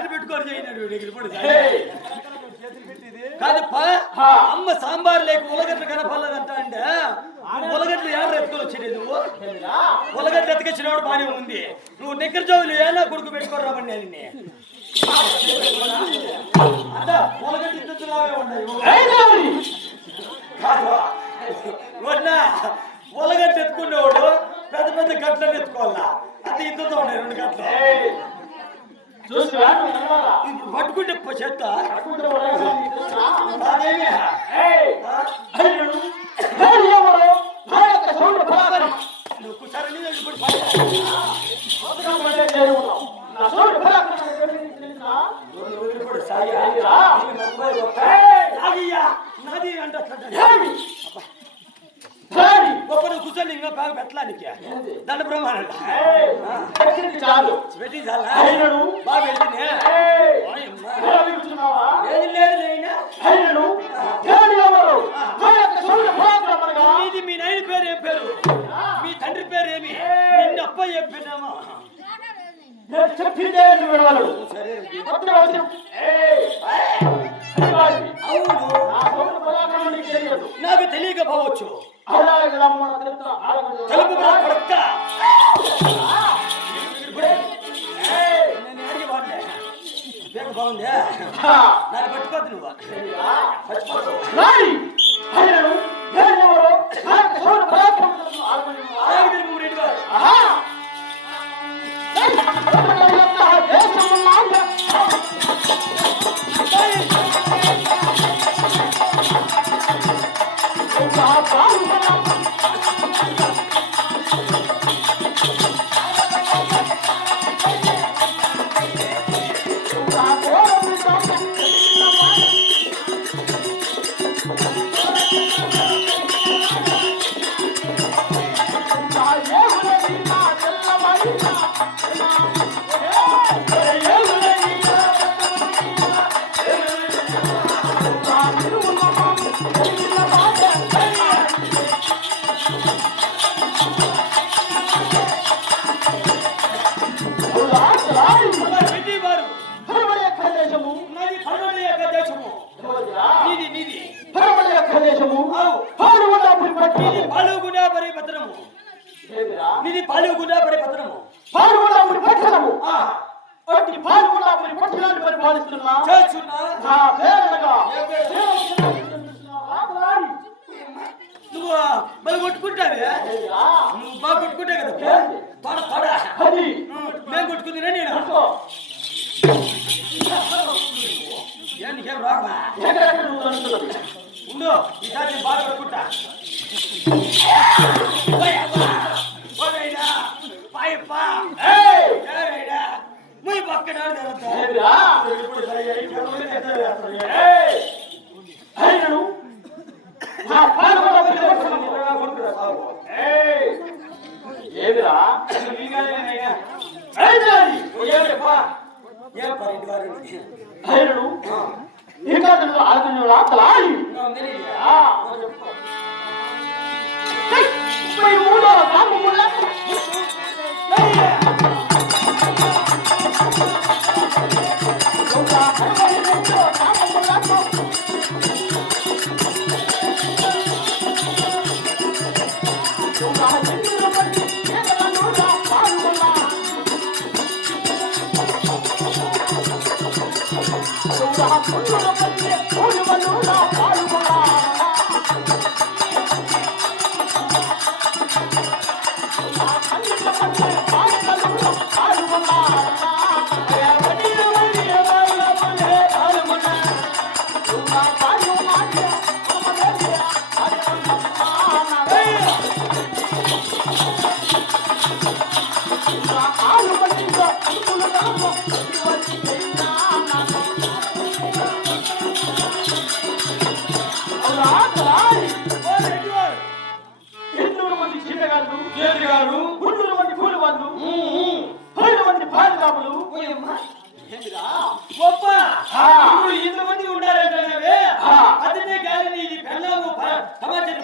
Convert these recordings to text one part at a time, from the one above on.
చేతులు పెట్టుకొని చేయనాడు కాదప్పా అమ్మ సాంబార్ లేక ఉలగడ్డ కనపడలేదంట అంటే ఉలగడ్డలు ఎవరు ఎత్తుకొని వచ్చేది నువ్వు ఉలగడ్డ ఎత్తుకొచ్చినవాడు బాగానే ఉంది నువ్వు నిక్కర జోగులు ఏనా కొడుకు పెట్టుకొని రావండి అది ఉలగడ్డ ఇద్దరులాగే ఉన్నాయి ఉలగడ్డ ఎత్తుకునేవాడు పెద్ద పెద్ద గట్లను ఎత్తుకోవాలా అది ఇద్దరుతో ఉన్నాయి 2 గట్లు పట్టుకుంటే చెత్త నది అంటే ఒక్కరు కూర్చొని ఇంకా బాగా పెట్టడానికి దండ ప్రమాణం చాలు పెట్టి చాలా బాగా పెట్టినే ఇది మీ నాయన పేరు ఏం పేరు మీ తండ్రి పేరు ఏమి నిన్న అప్ప ఏం పేరుమా నాకు తెలియకపోవచ్చు తెలుపు పడక్క బాగుంది నన్ను పట్టుకోద్దు నువ్వు నిధి పాలుగుండా పడే పత్రము పాలుగుండా పట్టణము అట్టి పాలుగుండా పట్టణాన్ని పరిపాలిస్తున్నా చేస్తున్నా నా పేరుగా నువ్వు బాగా కొట్టుకుంటావే నువ్వు బాగా కొట్టుకుంటే కదా తొడ తొడ అది మేము కొట్టుకుందినా నేను నీకేం రాకమా ఉండు ఈసారి నేను బాగా కొట్టుకుంటా muy bacana de la ఇంతమంది ఉండాలంటే అదే గాలి టమాటా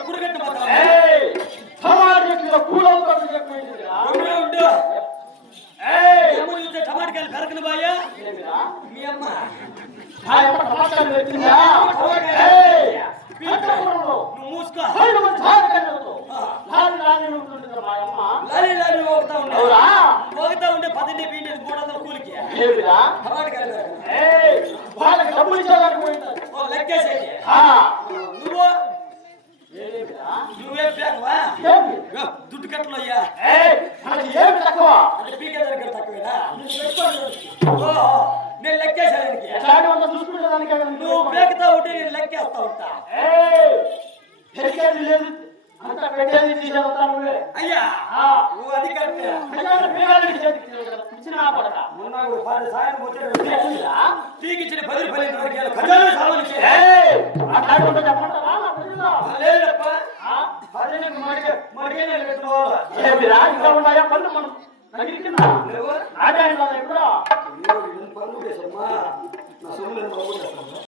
టమాటకాయలు కరకను బాయా మీ అమ్మ ఆ అమ్మ టమాటాలు పెట్టిందా? నువ్వు మూసుకో. లారీ లారీ పోగుతా ఉండే అవునా? పోగుతా ఉండే 10 పీండేది 300 కూలికి ఏమిరా? అలవాటు కలిగారు. వాళ్ళకి డబ్బులు ఇచ్చేదానికి పోయింటారు. ఓ లెక్కేసేది నువ్వు నువ్వే పేకవా దుడ్డు కట్టలు అయ్యా మనకి ఏమి తక్కువ? అంటే పీకే దగ్గర తక్కువేనా ఓహో నేను లెక్కేసేదానికి ఎట్లాంటి వంద చూసుకునేదానికే కదా నువ్వు పేకతా ఉంటే నేను లెక్కేస్తా ఉంటా ఎక్కేది లేదు అంత పెట్టేది తీసేదా నువ్వే అయ్యా నువ్వు అది కరెక్టే మొన్న కూడా 10 సాయం వచ్చాడు తీగిచ్చిన 10 రూపాయలు వరకు ఖజానా సామాన్ లేదప్ప అదే నీకు మడిగే పెట్టుకోవాలి ఇంకా ఉన్నాయా పనులు మనం దగ్గరికి ఎప్పుడు పనులు చేసమ్మా నా సొమ్ములు